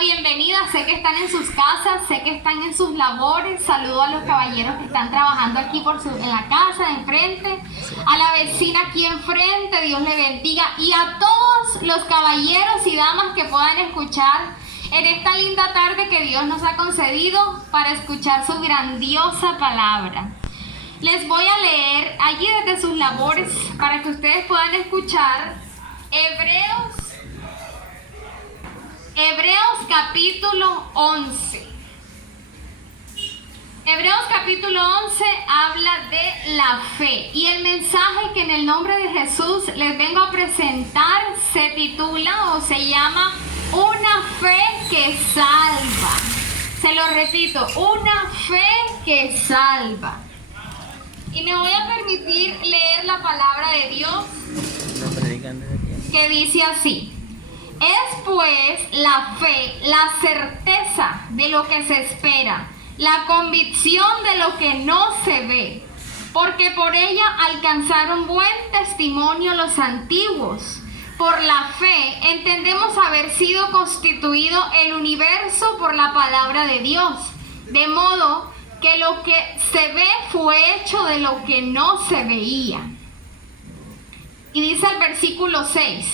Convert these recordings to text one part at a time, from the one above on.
bienvenida. Sé que están en sus casas, sé que están en sus labores. Saludo a los caballeros que están trabajando aquí en la casa de enfrente, a la vecina aquí enfrente, Dios le bendiga, y a todos los caballeros y damas que puedan escuchar en esta linda tarde que Dios nos ha concedido para escuchar su grandiosa palabra. Les voy a leer allí desde sus labores para que ustedes puedan escuchar Hebreos capítulo 11. Hebreos capítulo 11 habla de la fe, y el mensaje que en el nombre de Jesús les vengo a presentar se titula o se llama Una fe que salva. Se lo repito, una fe que salva. Y me voy a permitir leer la palabra de Dios que dice así: es pues la fe, la certeza de lo que se espera, la convicción de lo que no se ve, porque por ella alcanzaron buen testimonio los antiguos. Por la fe entendemos haber sido constituido el universo por la palabra de Dios, de modo que lo que se ve fue hecho de lo que no se veía. Y dice el versículo 6: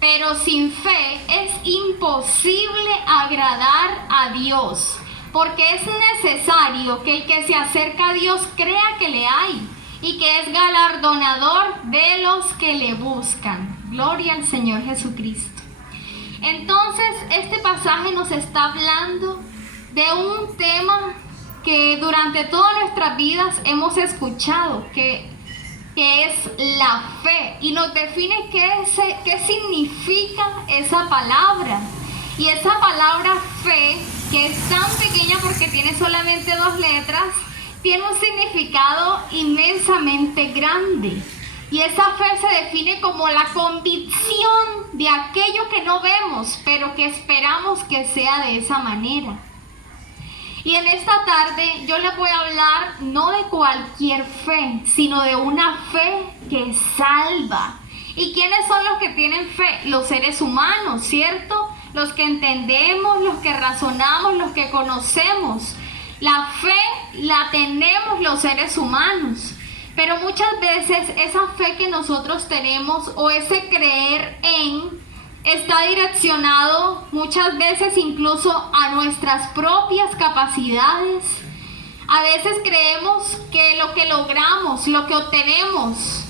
pero sin fe es imposible agradar a Dios, porque es necesario que el que se acerca a Dios crea que le hay y que es galardonador de los que le buscan. Gloria al Señor Jesucristo. Entonces, este pasaje nos está hablando de un tema que durante todas nuestras vidas hemos escuchado, que es la fe, y nos define qué significa esa palabra. Y esa palabra fe, que es tan pequeña porque tiene solamente 2 letras, tiene un significado inmensamente grande. Y esa fe se define como la convicción de aquello que no vemos, pero que esperamos que sea de esa manera. Y en esta tarde yo les voy a hablar no de cualquier fe, sino de una fe que salva. ¿Y quiénes son los que tienen fe? Los seres humanos, ¿cierto? Los que entendemos, los que razonamos, los que conocemos. La fe la tenemos los seres humanos. Pero muchas veces esa fe que nosotros tenemos o ese creer en está direccionado muchas veces incluso a nuestras propias capacidades. A veces creemos que lo que logramos, lo que obtenemos,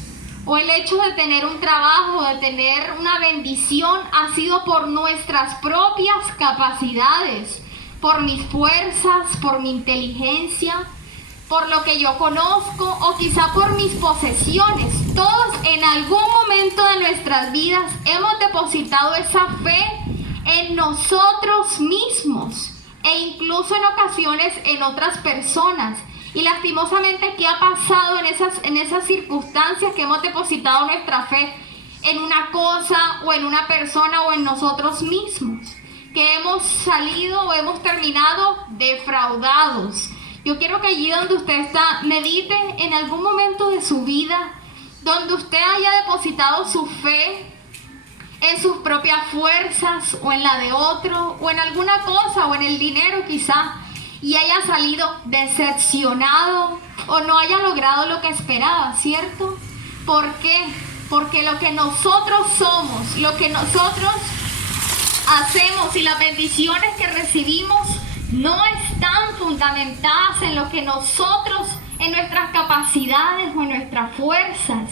o el hecho de tener un trabajo, de tener una bendición, ha sido por nuestras propias capacidades, por mis fuerzas, por mi inteligencia, por lo que yo conozco, o quizá por mis posesiones. Todos en algún momento de nuestras vidas hemos depositado esa fe en nosotros mismos e incluso en ocasiones en otras personas. Y lastimosamente, ¿qué ha pasado en esas circunstancias que hemos depositado nuestra fe en una cosa o en una persona o en nosotros mismos? Que hemos salido o hemos terminado defraudados. Yo quiero que allí donde usted está, medite en algún momento de su vida donde usted haya depositado su fe en sus propias fuerzas o en la de otro, o en alguna cosa, o en el dinero quizá, y haya salido decepcionado o no haya logrado lo que esperaba, ¿cierto? ¿Por qué? Porque lo que nosotros somos, lo que nosotros hacemos y las bendiciones que recibimos no están fundamentadas en lo que nosotros, en nuestras capacidades o en nuestras fuerzas.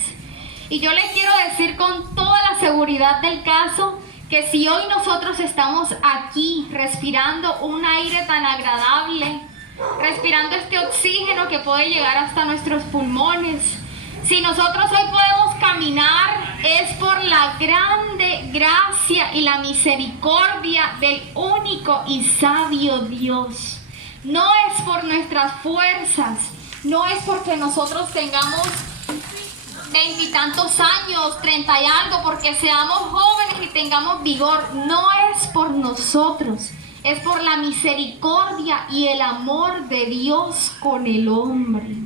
Y yo les quiero decir con toda la seguridad del caso que si hoy nosotros estamos aquí respirando un aire tan agradable, respirando este oxígeno que puede llegar hasta nuestros pulmones, si nosotros hoy podemos caminar, es por la grande gracia y la misericordia del único y sabio Dios. No es por nuestras fuerzas, no es porque nosotros tengamos 20 y tantos años, 30 y algo, porque seamos jóvenes y tengamos vigor. No es por nosotros, es por la misericordia y el amor de Dios con el hombre.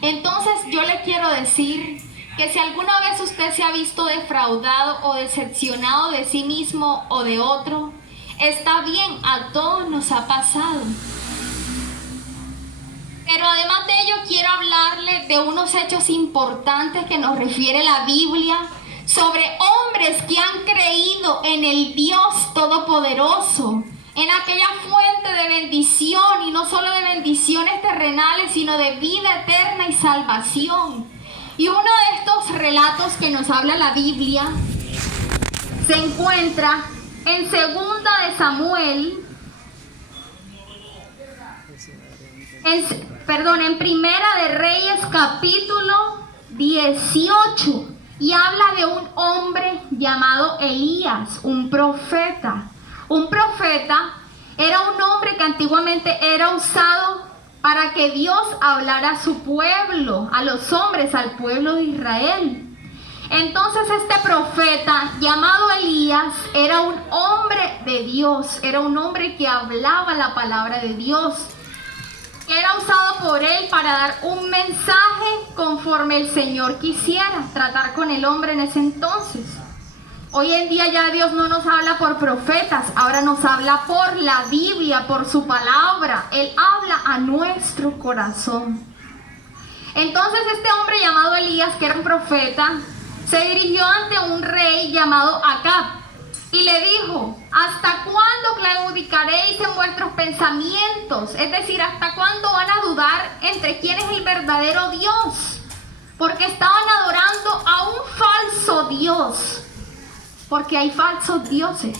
Entonces yo le quiero decir que si alguna vez usted se ha visto defraudado o decepcionado de sí mismo o de otro, Está bien, a todos nos ha pasado. Pero además de ello quiero hablarles de unos hechos importantes que nos refiere la Biblia sobre hombres que han creído en el Dios Todopoderoso, en aquella fuente de bendición, y no solo de bendiciones terrenales, sino de vida eterna y salvación. Y uno de estos relatos que nos habla la Biblia se encuentra en Segunda de Samuel, en Primera de Reyes capítulo 18, y habla de un hombre llamado Elías, un profeta. Un profeta era un hombre que antiguamente era usado para que Dios hablara a su pueblo, a los hombres, al pueblo de Israel. Entonces este profeta llamado Elías era un hombre de Dios, era un hombre que hablaba la palabra de Dios, que era usado por él para dar un mensaje conforme el Señor quisiera tratar con el hombre en ese entonces. Hoy en día ya Dios no nos habla por profetas, ahora nos habla por la Biblia, por su palabra. Él habla a nuestro corazón. Entonces este hombre llamado Elías, que era un profeta, se dirigió ante un rey llamado Acab y le dijo: ¿hasta cuándo claudicaréis en vuestros pensamientos? Es decir, ¿hasta cuándo van a dudar entre quién es el verdadero Dios? Porque estaban adorando a un falso Dios. Porque hay falsos dioses.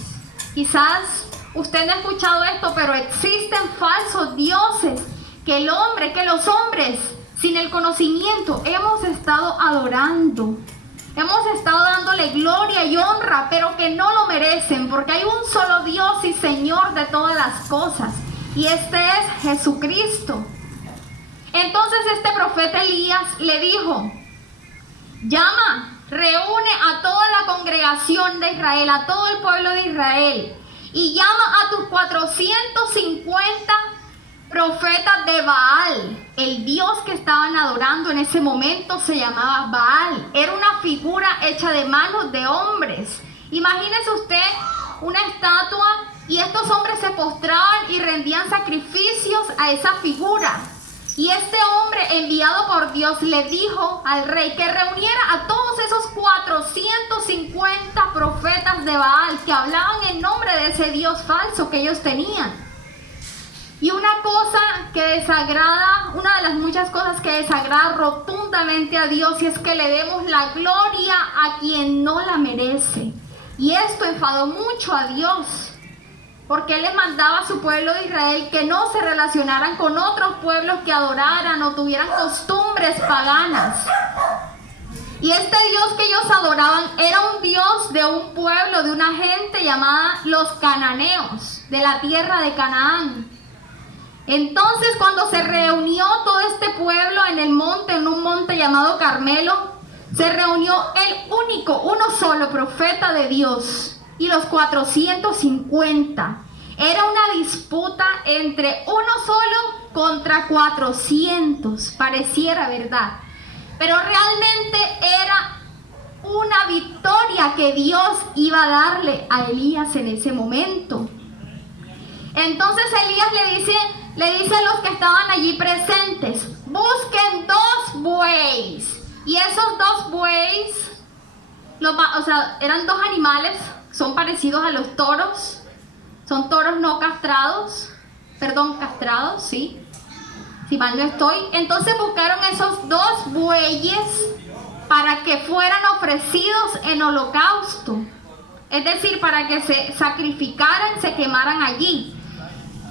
Quizás usted no ha escuchado esto, pero existen falsos dioses que los hombres sin el conocimiento hemos estado adorando. Hemos estado dándole gloria y honra, pero que no lo merecen, porque hay un solo Dios y Señor de todas las cosas, y este es Jesucristo. Entonces este profeta Elías le dijo: llama, reúne a toda la congregación de Israel, a todo el pueblo de Israel, y llama a tus 450 profetas de Baal. El dios que estaban adorando en ese momento se llamaba Baal. Era una figura hecha de manos de hombres. Imagínese usted una estatua y estos hombres se postraban y rendían sacrificios a esa figura. Y este hombre enviado por Dios le dijo al rey que reuniera a todos esos 450 profetas de Baal que hablaban en nombre de ese Dios falso que ellos tenían. Y una cosa que desagrada, una de las muchas cosas que desagrada rotundamente a Dios, y es que le demos la gloria a quien no la merece. Y esto enfadó mucho a Dios, porque Él le mandaba a su pueblo de Israel que no se relacionaran con otros pueblos que adoraran o tuvieran costumbres paganas. Y este Dios que ellos adoraban era un Dios de un pueblo, de una gente llamada los cananeos, de la tierra de Canaán. Entonces, cuando se reunió todo este pueblo en el monte, en un monte llamado Carmelo, se reunió el único, uno solo profeta de Dios y los 450. Era una disputa entre uno solo contra 400, pareciera verdad, pero realmente era una victoria que Dios iba a darle a Elías en ese momento. Entonces Elías le dice a los que estaban allí presentes: busquen 2 bueyes. Y esos 2 bueyes, eran 2 animales, son parecidos a los toros, son toros no castrados, castrados, sí, si mal no estoy. Entonces buscaron esos 2 bueyes para que fueran ofrecidos en holocausto, es decir, para que se sacrificaran, se quemaran allí.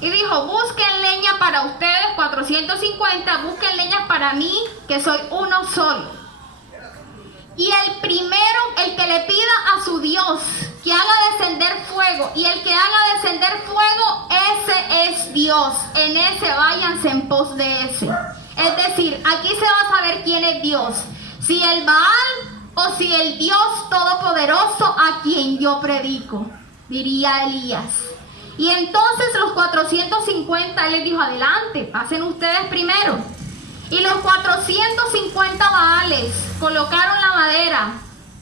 Y dijo: busquen leña para ustedes, 450, busquen leña para mí, que soy uno solo. Y el primero, el que le pida a su Dios que haga descender fuego, y el que haga descender fuego, ese es Dios. En ese váyanse en pos de ese. Es decir, aquí se va a saber quién es Dios, si el Baal o si el Dios Todopoderoso a quien yo predico, diría Elías. Y entonces los 450, él les dijo: adelante, pasen ustedes primero. Y los 450 Baales colocaron la madera,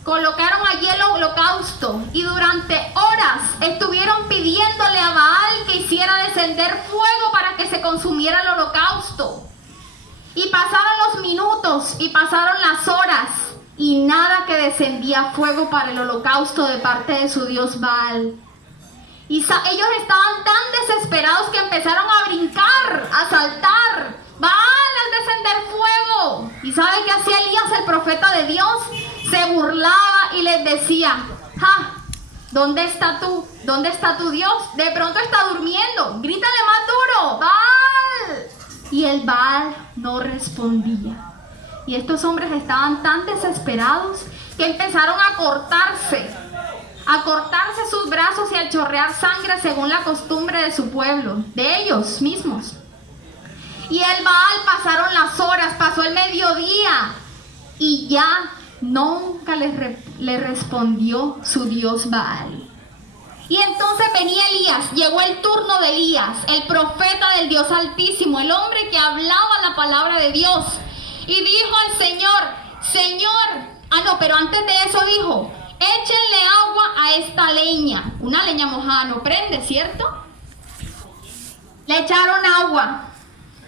colocaron allí el holocausto y durante horas estuvieron pidiéndole a Baal que hiciera descender fuego para que se consumiera el holocausto. Y pasaron los minutos y pasaron las horas y nada que descendía fuego para el holocausto de parte de su dios Baal. Y ellos estaban tan desesperados que empezaron a brincar, a saltar. Baal, al descender fuego. ¿Y sabe qué hacía Elías, el profeta de Dios? Se burlaba y les decía: ¡ja! ¿Dónde está tú? ¿Dónde está tu Dios? De pronto está durmiendo. Grítale más duro: ¡Baal! Y el Baal no respondía. Y estos hombres estaban tan desesperados que empezaron a cortarse sus brazos y a chorrear sangre según la costumbre de su pueblo, de ellos mismos. Y el Baal, pasaron las horas, pasó el mediodía y ya nunca le respondió su dios Baal. Y entonces venía Elías, llegó el turno de Elías, el profeta del Dios Altísimo, el hombre que hablaba la palabra de Dios. Y dijo al Señor, pero antes de eso dijo: échenle agua a esta leña. Una leña mojada no prende, ¿cierto? Le echaron agua.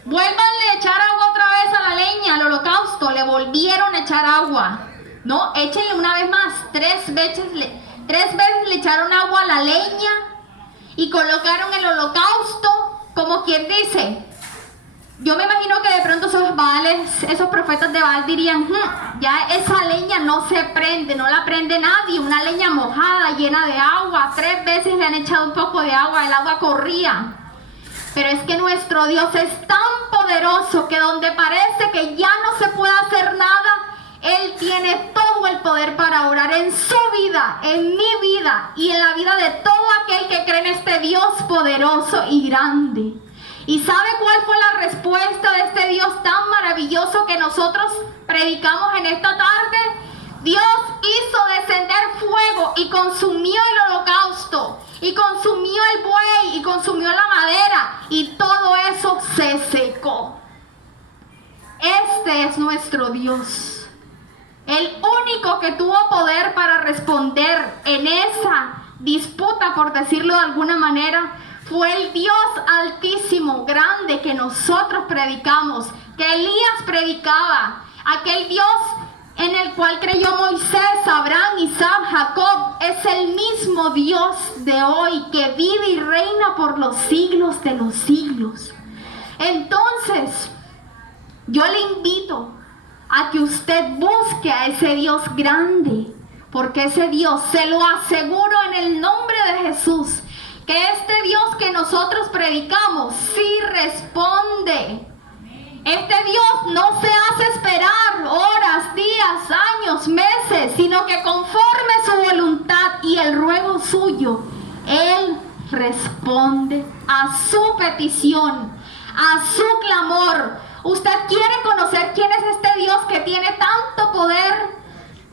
Vuélvanle a echar agua otra vez a la leña, al holocausto. Le volvieron a echar agua. No, échenle una vez más. Tres veces le echaron agua a la leña y colocaron el holocausto, como quien dice. Yo me imagino que de pronto esos profetas de Baal dirían: ya esa leña no se prende, no la prende nadie. Una leña mojada, llena de agua. 3 veces le han echado un poco de agua, el agua corría. Pero es que nuestro Dios es tan poderoso que donde parece que ya no se puede hacer nada, Él tiene todo el poder para obrar en su vida, en mi vida y en la vida de todo aquel que cree en este Dios poderoso y grande. ¿Y sabe cuál fue la respuesta de este Dios tan maravilloso que nosotros predicamos en esta tarde? Dios hizo descender fuego y consumió el holocausto, y consumió el buey, y consumió la madera, y todo eso se secó. Este es nuestro Dios, el único que tuvo poder para responder en esa disputa, por decirlo de alguna manera. Fue el Dios altísimo, grande, que nosotros predicamos, que Elías predicaba. Aquel Dios en el cual creyó Moisés, Abraham, Isaac, Jacob, es el mismo Dios de hoy, que vive y reina por los siglos de los siglos. Entonces, yo le invito a que usted busque a ese Dios grande, porque ese Dios, se lo aseguro en el nombre de Jesús, que este Dios que nosotros predicamos sí responde. Este Dios no se hace esperar horas, días, años, meses, sino que conforme su voluntad y el ruego suyo, Él responde a su petición, a su clamor. ¿Usted quiere conocer quién es este Dios que tiene tanto poder?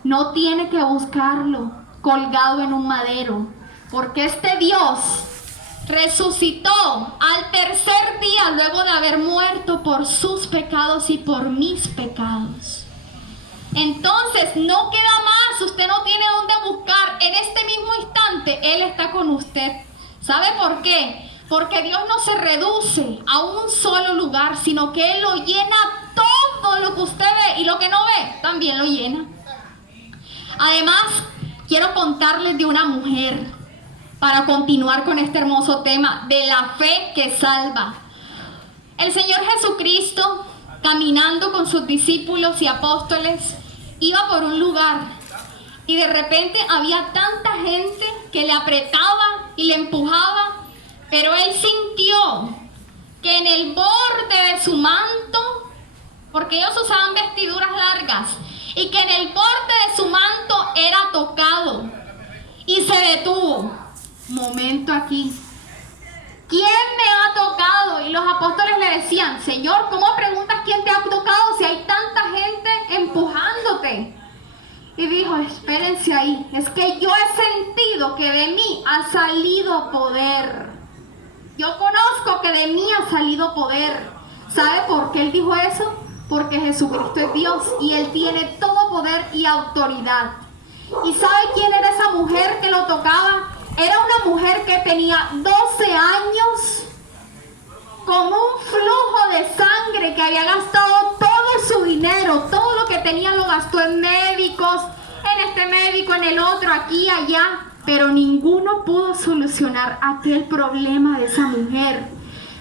No tiene que buscarlo colgado en un madero, porque este Dios resucitó al tercer día luego de haber muerto por sus pecados y por mis pecados. Entonces no queda más, usted no tiene dónde buscar. En este mismo instante Él está con usted. ¿Sabe por qué? Porque Dios no se reduce a un solo lugar, sino que Él lo llena todo lo que usted ve, y lo que no ve también lo llena. Además, quiero contarles de una mujer, para continuar con este hermoso tema de la fe que salva. El Señor Jesucristo, caminando con sus discípulos y apóstoles, iba por un lugar y de repente había tanta gente que le apretaba y le empujaba, pero Él sintió que en el borde de su manto, porque ellos usaban vestiduras largas, y que en el borde de su manto era tocado, y se detuvo. Momento aquí. ¿Quién me ha tocado? Y los apóstoles le decían: Señor, ¿cómo preguntas quién te ha tocado si hay tanta gente empujándote? Y dijo: espérense ahí, es que yo he sentido que de mí ha salido poder. Yo conozco que de mí ha salido poder. ¿Sabe por qué Él dijo eso? Porque Jesucristo es Dios y Él tiene todo poder y autoridad. ¿Y sabe quién era esa mujer que lo tocaba? Era una mujer que tenía 12 años con un flujo de sangre, que había gastado todo su dinero, todo lo que tenía lo gastó en médicos, en este médico, en el otro, aquí, allá, pero ninguno pudo solucionar aquel problema de esa mujer.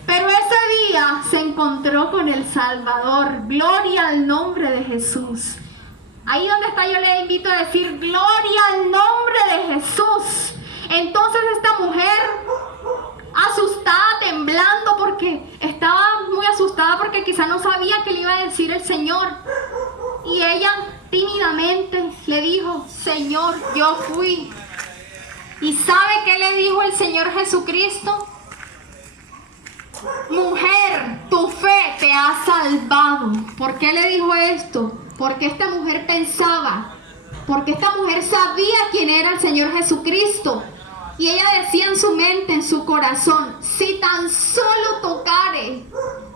Pero ese día se encontró con el Salvador. Gloria al nombre de Jesús. Ahí donde está yo le invito a decir gloria al nombre de Jesús. Entonces esta mujer, asustada, temblando, porque estaba muy asustada porque quizá no sabía qué le iba a decir el Señor. Y ella tímidamente le dijo, Señor, yo fui. ¿Y sabe qué le dijo el Señor Jesucristo? Mujer, tu fe te ha salvado. ¿Por qué le dijo esto? Porque esta mujer pensaba, porque esta mujer sabía quién era el Señor Jesucristo. Y ella decía en su mente, en su corazón, si tan solo tocare,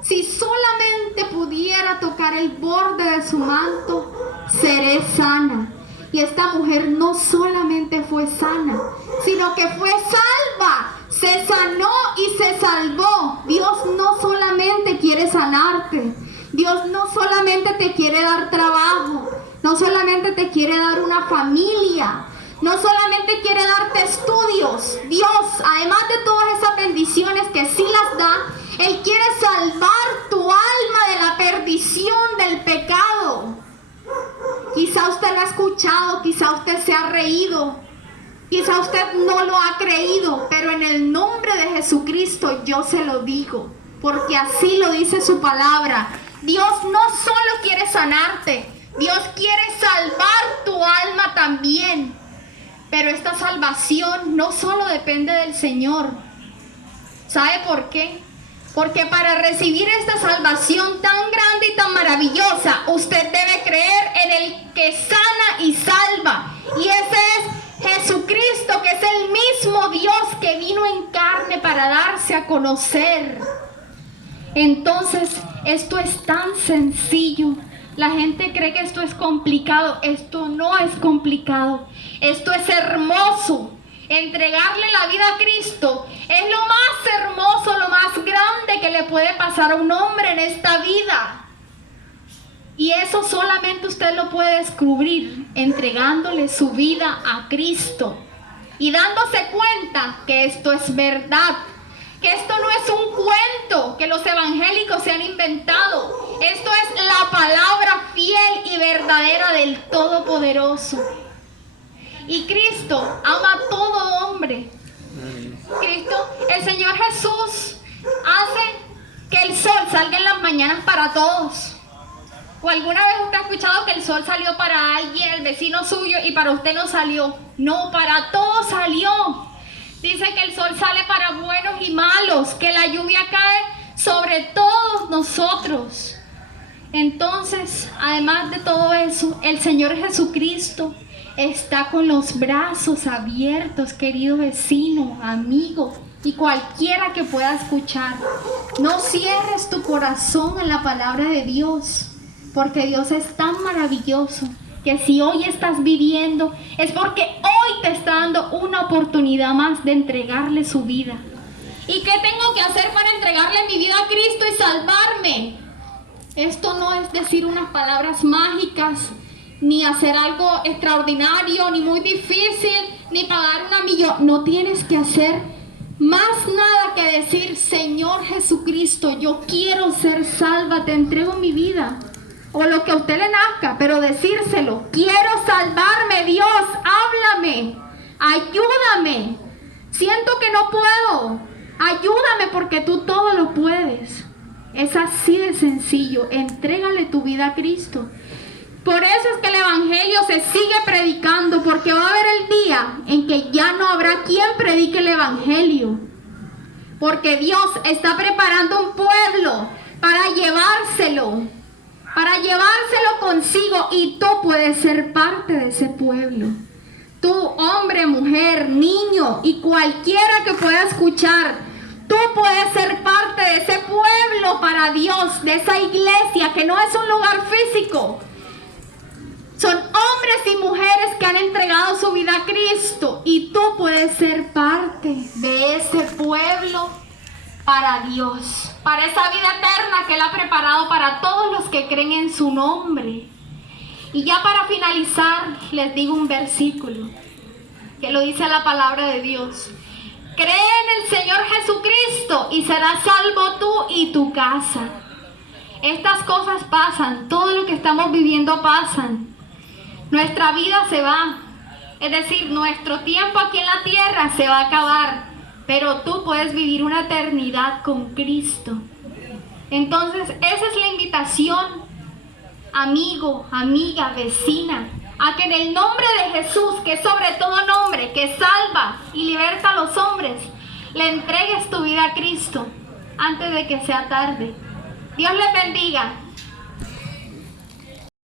si solamente pudiera tocar el borde de su manto, seré sana. Y esta mujer no solamente fue sana, sino que fue salva. Se sanó y se salvó. Dios no solamente quiere sanarte. Dios no solamente te quiere dar trabajo. No solamente te quiere dar una familia. No solamente quiere darte estudios. Dios, además de todas esas bendiciones que sí las da, Él quiere salvar tu alma de la perdición, del pecado. Quizá usted lo ha escuchado, quizá usted se ha reído, quizá usted no lo ha creído, pero en el nombre de Jesucristo yo se lo digo, porque así lo dice su palabra. Dios no solo quiere sanarte, Dios quiere salvar tu alma también. Pero esta salvación no solo depende del Señor. ¿Sabe por qué? Porque para recibir esta salvación tan grande y tan maravillosa, usted debe creer en el que sana y salva. Y ese es Jesucristo, que es el mismo Dios que vino en carne para darse a conocer. Entonces, esto es tan sencillo. La gente cree que esto es complicado. Esto no es complicado. Esto es hermoso. Entregarle la vida a Cristo es lo más hermoso, lo más grande que le puede pasar a un hombre en esta vida. Y eso solamente usted lo puede descubrir entregándole su vida a Cristo y dándose cuenta que esto es verdad, que esto no es un cuento que los evangélicos se han inventado. Esto es la palabra fiel y verdadera del Todopoderoso. Y Cristo ama a todo hombre. Cristo, el Señor Jesús, hace que el sol salga en las mañanas para todos. ¿O alguna vez usted ha escuchado que el sol salió para alguien, el vecino suyo, y para usted no salió? No, para todos salió. Dice que el sol sale para buenos y malos, que la lluvia cae sobre todos nosotros. Entonces, además de todo eso, el Señor Jesucristo está con los brazos abiertos, querido vecino, amigo y cualquiera que pueda escuchar. No cierres tu corazón en la palabra de Dios, porque Dios es tan maravilloso que si hoy estás viviendo es porque hoy te está dando una oportunidad más de entregarle su vida. ¿Y qué tengo que hacer para entregarle mi vida a Cristo y salvarme? Esto no es decir unas palabras mágicas, ni hacer algo extraordinario, ni muy difícil, ni pagar una millón. No tienes que hacer más nada que decir, Señor Jesucristo, yo quiero ser salva, te entrego mi vida. O lo que a usted le nazca, pero decírselo, quiero salvarme, Dios, háblame, ayúdame. Siento que no puedo, ayúdame porque tú todo lo puedes. Es así de sencillo, entrégale tu vida a Cristo. Por eso es que el evangelio se sigue predicando, porque va a haber el día en que ya no habrá quien predique el evangelio. Porque Dios está preparando un pueblo para llevárselo consigo, y tú puedes ser parte de ese pueblo. Tú, hombre, mujer, niño y cualquiera que pueda escuchar, tú puedes ser parte de ese pueblo para Dios, de esa iglesia que no es un lugar físico. Son hombres hombres y mujeres que han entregado su vida a Cristo, y tú puedes ser parte de ese pueblo para Dios, para esa vida eterna que Él ha preparado para todos los que creen en su nombre. Y ya para finalizar, les digo un versículo que lo dice la palabra de Dios. Cree en el Señor Jesucristo y serás salvo tú y tu casa. Estas cosas pasan, todo lo que estamos viviendo pasan. Nuestra vida se va, es decir, nuestro tiempo aquí en la tierra se va a acabar, pero tú puedes vivir una eternidad con Cristo. Entonces, esa es la invitación, amigo, amiga, vecina, a que en el nombre de Jesús, que es sobre todo nombre, que salva y liberta a los hombres, le entregues tu vida a Cristo antes de que sea tarde. Dios les bendiga.